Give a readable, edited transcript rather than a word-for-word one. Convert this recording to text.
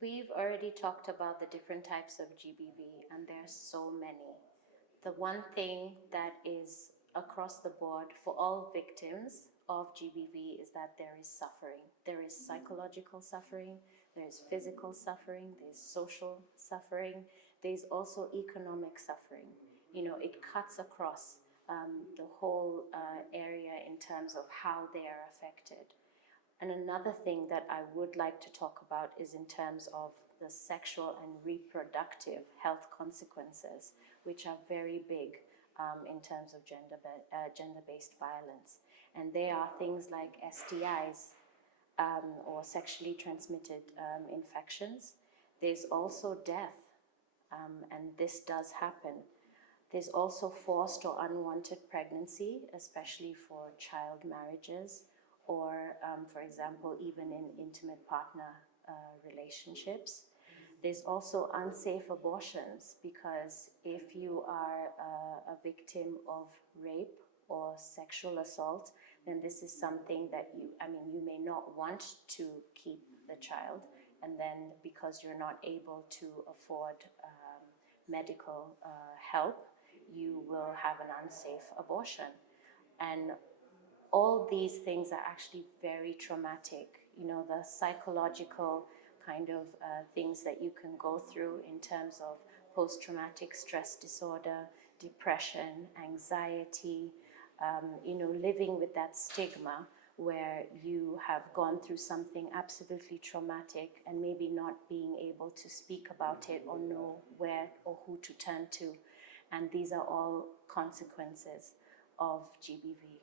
We've already talked about the different types of GBV, and there's so many. The one thing that is across the board for all victims of GBV is that there is suffering. There is psychological suffering, there is physical suffering, there's social suffering, there's also economic suffering. You know, it cuts across the whole area in terms of how they are affected. And another thing that I would like to talk about is in terms of the sexual and reproductive health consequences, which are very big in terms of gender-based violence. And they are things like STIs, or sexually transmitted infections. There's also death, and this does happen. There's also forced or unwanted pregnancy, especially for child marriages, or, for example, even in intimate partner relationships. There's also unsafe abortions, because if you are a victim of rape or sexual assault, then this is something that you may not want to keep the child, and then because you're not able to afford medical help, you will have an unsafe abortion. And all these things are actually very traumatic. You know, the psychological kind of things that you can go through in terms of post-traumatic stress disorder, depression, anxiety, you know, living with that stigma where you have gone through something absolutely traumatic and maybe not being able to speak about it or know where or who to turn to. And these are all consequences of GBV.